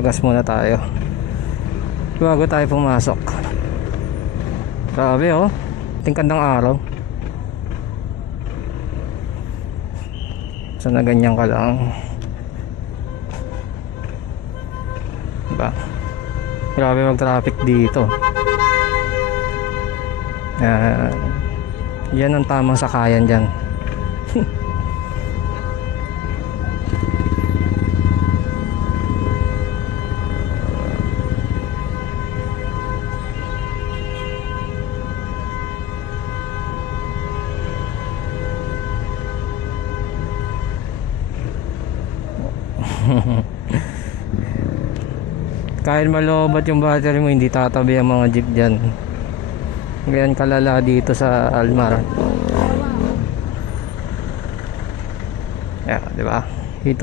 Pagas muna tayo bago tayo pumasok. Grabe oh, tingkad ng araw. Sana ganyan ka lang, diba? Grabe mag traffic dito. Yan ang tamang sakayan dyan. Kahit malobat yung battery mo, hindi tatabi ang mga jeep dyan. Ganyan kalala dito sa Almar. Yeah, diba? Dito